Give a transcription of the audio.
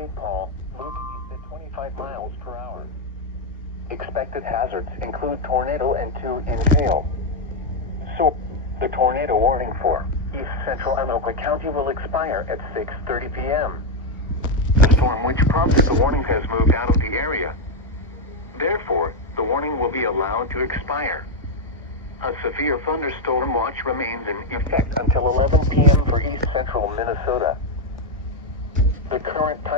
St. Paul, moving east at 25 miles per hour. Expected hazards include tornado and 2 inch hail. So, the tornado warning for East Central Anoka County will expire at 6:30 p.m. The storm which prompted the warning has moved out of the area. Therefore, the warning will be allowed to expire. A severe thunderstorm watch remains in effect until 11 p.m. for East Central Minnesota. The current time